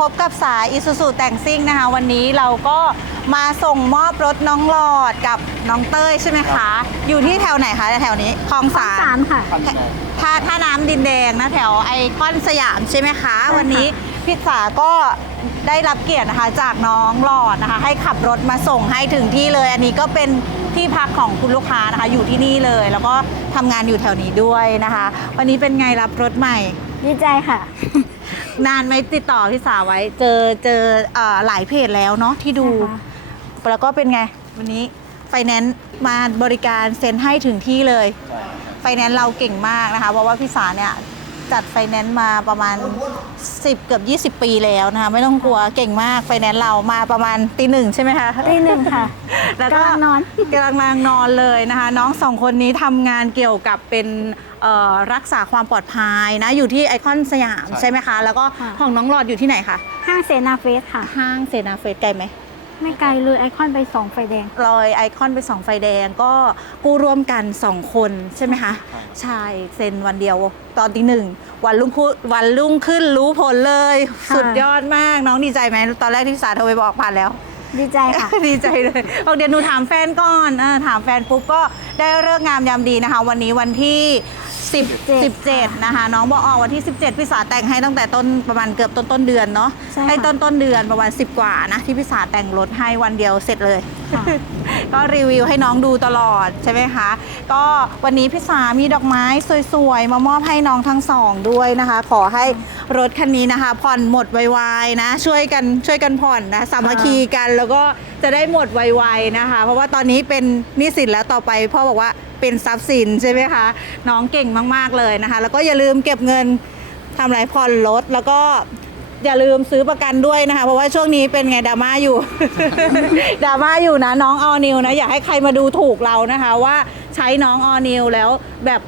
พบกับสายอิซูซูแต่งซิ่งนะคะ วันนี้เราก็มาส่งมอบรถน้องหลอดกับน้องเต้ยใช่ไหมคะ อยู่ที่แถวไหนคะแถวนี้คลองสาสามมค่ะ ท่าท่าน้ำดินแดงนะแถวไอคอนสยามใช่ไหมคะใช่ค่ะวันนี้พิษาก็ได้รับเกียรตินะคะจากน้องหลอดนะคะ ให้ขับรถมาส่งให้ถึงที่เลย อันนี้ก็เป็นที่พักของคุณลูกค้านะคะ อยู่ที่นี่เลย แล้วก็ทำงานอยู่แถวนี้ด้วยนะคะ วันนี้เป็นไงรับรถใหม่ดีใจค่ะ นานไหมติดต่อพี่สาวไว้ เจอเจอเอ่อหลายเพจแล้วเนาะที่ดู ใช่ค่ะ แล้วก็เป็นไง วันนี้ไฟแนนซ์มาบริการเซ็นให้ถึงที่เลย ไฟแนนซ์เราเก่งมากนะคะ เพราะว่าพี่สาเนี่ย จัดไฟแนนซ์มาประมาณ 10 เกือบ 20 ปีแล้วนะคะ ไม่ต้องกลัวเก่งมากไฟแนนซ์เรามาประมาณตีหนึ่งใช่ไหมคะ ตีหนึ่งค่ะแล้วก็กำลังนอน กำลังนอนเลยนะคะ น้องสองคนนี้ทำงานเกี่ยวกับเป็นเอ่อรักษาความปลอดภัยนะ อยู่ที่ไอคอนสยามใช่ ใช่ไหมคะ แล้วก็ค่ะ ของน้องหลอดอยู่ที่ไหนคะห้างเซนาเฟสค่ะ ห้างเซนาเฟสไกลไหม ไม่ไกลเลยไอคอนไปสองไฟแดง ลอยไอคอนไปสองไฟแดงก็กู้ร่วมกัน2คนใช่ไหมคะใช่ใช่เซ็นวันเดียวตอนตีหนึ่งวันรุ่งขึ้นวันรุ่งขึ้นรู้ผลเลย ค่ะ สุดยอดมากน้องดีใจไหมตอนแรกที่พี่สาโทรไปบอกผ่านแล้ว ดีใจค่ะ ดีใจเลยบอกเดี๋ยวหนูถามแฟนก่อนเออถามแฟนปุ๊บก็ได้เลิกษ์งามยามดีนะคะ วันนี้วันที่ 10 17 นะคะ น้องบอกออกวันที่ 17 พี่สาแต่งให้ตั้งแต่ต้นประมาณเกือบต้นต้นเดือนเนาะใช่ค่ะ ให้ต้นต้นเดือนประมาณ 10 กว่านะที่พี่สาแต่งรถให้วันเดียวเสร็จเลยค่ะ ก็รีวิวให้น้องดูตลอดใช่ไหมคะ ก็วันนี้พี่สามีดอกไม้สวยๆ มามอบให้น้องทั้งสองด้วยนะคะ ขอให้รถคันนี้นะคะ ผ่อนหมดไวๆนะ ช่วยกันช่วยกันผ่อนนะสามัคคีกันแล้วก็จะได้หมดไวๆนะคะ เพราะว่าตอนนี้เป็นหนี้สินแล้วต่อไปพ่อบอกว่าเป็นทรัพย์สินใช่ไหมคะ น้องเก่งมากๆเลยนะคะ แล้วก็อย่าลืมเก็บเงินทำไรผ่อนรถแล้วก็ อย่าลืมซื้อประกันด้วยนะคะ เพราะว่าช่วงนี้เป็นไงดราม่าอยู่ ดราม่าอยู่นะน้องออนิวนะอยากให้ใครมาดูถูกเรานะคะ ว่าใช้น้องออนิวแล้วแบบ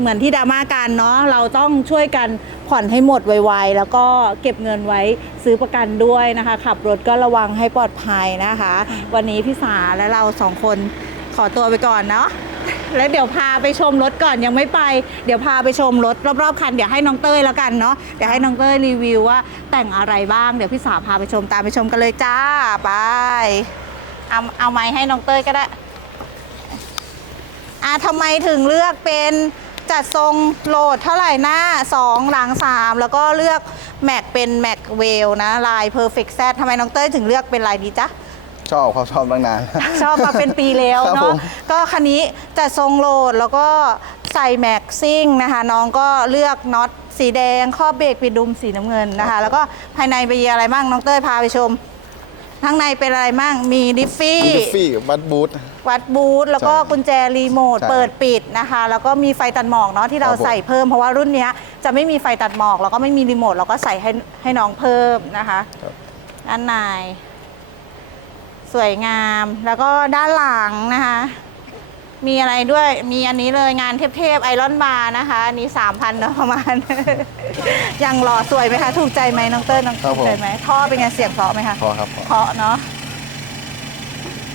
เหมือนที่ดราม่ากันเนาะเราต้องช่วยกันผ่อนให้หมดไวๆ แล้วก็เก็บเงินไว้ซื้อประกันด้วยนะคะ ขับรถก็ระวังให้ปลอดภัยนะคะ วันนี้พี่สาและเราสองคนขอตัวไปก่อนเนาะ แล้วเดี๋ยวพาไปชมรถก่อนยังไม่ไป เดี๋ยวพาไปชมรถรอบๆคันเดี๋ยวให้น้องเต้ยแล้วกันเนาะเดี๋ยวให้น้องเต้ยรีวิวว่าแต่งอะไรบ้างเดี๋ยวพี่สาพาไปชมตามไปชมกันเลยจ้าไปเอาเอาไม้ให้น้องเต้ยก็ได้อะทำไมถึงเลือกเป็นจัดทรงโหลดเท่าไหร่หน้า 2 หลัง 3 แล้วก็เลือกแม็กเป็นแม็กเวลนะ ลาย Perfect Z ทำไมน้องเต้ยถึงเลือกเป็นลายนี้จ๊ะ ชอบเขาชอบตั้งนาน ชอบมาเป็นปีแล้วครับผเนาะม ก็คันนี้จัดทรงโหลดแล้วก็ใส่แม็กซิ่งนะคะ น้องก็เลือกน็อตสีแดงข้อเบรกปิดดุมสีน้ำเงินนะคะ แล้วก็ภายในเป็นอะไรบ้างน้องเต้ยพาไปชมข้างในเป็นอะไรบ้างมีดิฟฟี่ ดิฟฟี่บัตบูท วัดบูธแล้วก็ใช่กุญแจรีโมทใช่เปิดปิดนะคะ แล้วก็มีไฟตัดหมอกเนาะที่เราครับผม ใส่เพิ่มเพราะว่ารุ่นเนี้ยจะไม่มีไฟตัดหมอก แล้วก็ไม่มีรีโมทเราก็ใส่ให้ให้น้องเพิ่มนะคะครับด้านใน สวยงาม แล้วก็ด้านหลังนะคะ มีอะไรด้วยมีอันนี้เลยงานเทพๆไอรอนบาร์นะคะ อันนี้ 3,000เนอะประมาณ ยังหล่อสวยไหมคะ ถูกใจไหมน้องเต้ยน้องครับถูกใจไหมท่อเป็นไงเสียงเพราะไหมคะพอครับพอเพราะเนาะ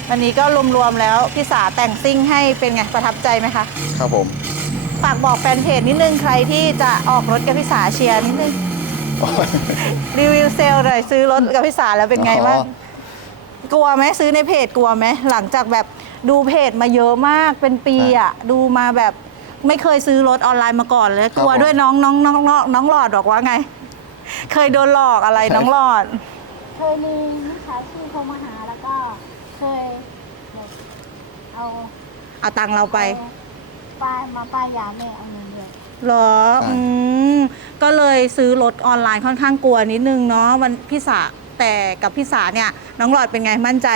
วันนี้ก็รวมๆแล้วพี่สาแต่งซิ่งให้เป็นไงประทับใจไหมคะ ครับผม ฝากบอกแฟนเพจนิดนึงใครที่จะออกรถกับพี่สาเชียร์นิดนึง รีวิวเซลล์หน่อยซื้อรถกับพี่สาแล้วเป็นไงบ้าง อ๋อ กลัวไหมซื้อในเพจกลัวไหมหลังจากแบบดูเพจมาเยอะมากเป็นปีอะดูมาแบบไม่เคยซื้อรถออนไลน์มาก่อนเลยกลัวด้วยน้องน้องน้องน้องน้องหลอดบอกว่าไง เคยโดนหลอกอะไรน้องหลอด เคยมีมิจฉาชีพโทรมาหาแล้วก็เคยแบบเอาเอาตังค์เราไปเอาป้ายมาป้ายยาแม่เอาเงินเดือนเหรอใช่อืมก็เลยซื้อรถออนไลน์ค่อนข้างกลัวนิดนึงเนาะวันพี่สา แต่กับพี่สาเนี่ยน้องหลอดเป็นไงมั่นใจ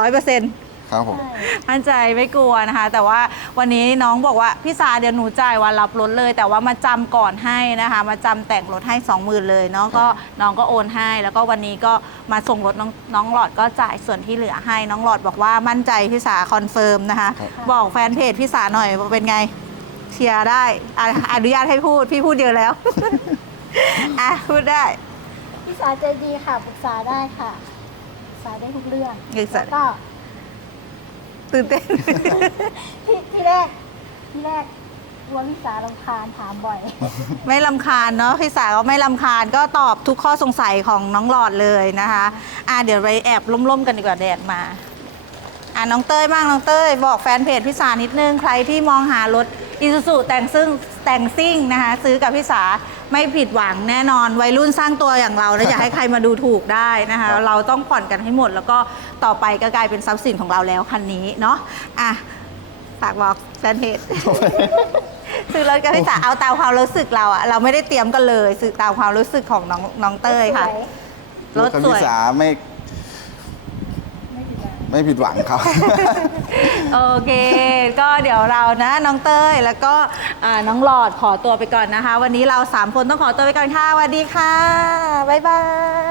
ร้อยเปอร์เซ็นต์ครับผมใช่มั่นใจไม่กลัวนะคะ แต่ว่าวันนี้น้องบอกว่าพี่สาเดี๋ยวหนูจ่ายวันรับรถเลย แต่ว่ามาจำก่อนให้นะคะ มาจำแต่งรถให้สองหมื่นเลยเนาะก็น้องก็โอนให้ แล้วก็วันนี้ก็มาส่งรถน้องน้องหลอดก็จ่ายส่วนที่เหลือให้น้องหลอดบอกว่ามั่นใจพี่สาคอนเฟิร์มนะคะ ครับ บอกแฟนเพจพี่สาหน่อยว่าเป็นไงเชียร์ได้อะอนุญาตให้พูดพี่พูดเยอะแล้ว อะพูดได้ พี่สาใจดีค่ะปรึกษาได้ค่ะปรึกษาได้ทุกเรื่องปรึกษา แล้วก็ ตื่นเต้น ที่ที่แรกที่แรกกลัวพี่สารำคาญถามบ่อย ไม่ลำคาญเนาะพี่สาวก็ไม่ลำคาญก็ตอบทุกข้อสงสัยของน้องหลอดเลยนะคะ อะเดี๋ยวไปแอบล่มๆกันดีกว่าแดดมา อะน้องเต้ยบ้างน้องเต้ย บอกแฟนเพจพี่สานิดนึง ใครที่มองหารถอีซูซูแต่งซึ่งแต่งซิ่งนะคะ ซื้อกับพี่สา ไม่ผิดหวังแน่นอนวัยรุ่นสร้างตัวอย่างเราแล้วอย่าให้ใครมาดูถูกได้นะคะครับเราต้องผ่อนกันให้หมด แล้วก็ต่อไปก็กลายเป็นทรัพย์สินของเราแล้วคันนี้เนาะอะฝากบอกแฟนเพจ ซื้อรถกับพี่สาเอาตามความรู้สึกเราอะเราไม่ได้เตรียมกันเลย ซื้อตามความรู้สึกของน้องน้องเต้ยค่ะ รถกับสพี่วยสาไม่ ไม่ผิดหวังครับ โอเค ก็เดี๋ยวเรานะน้องเต้ยแล้วก็อ่าน้องหลอดขอตัวไปก่อนนะคะ วันนี้เราสามคนต้องขอตัวไปก่อนค่ะสวัสดีค่ะ บ๊ายบาย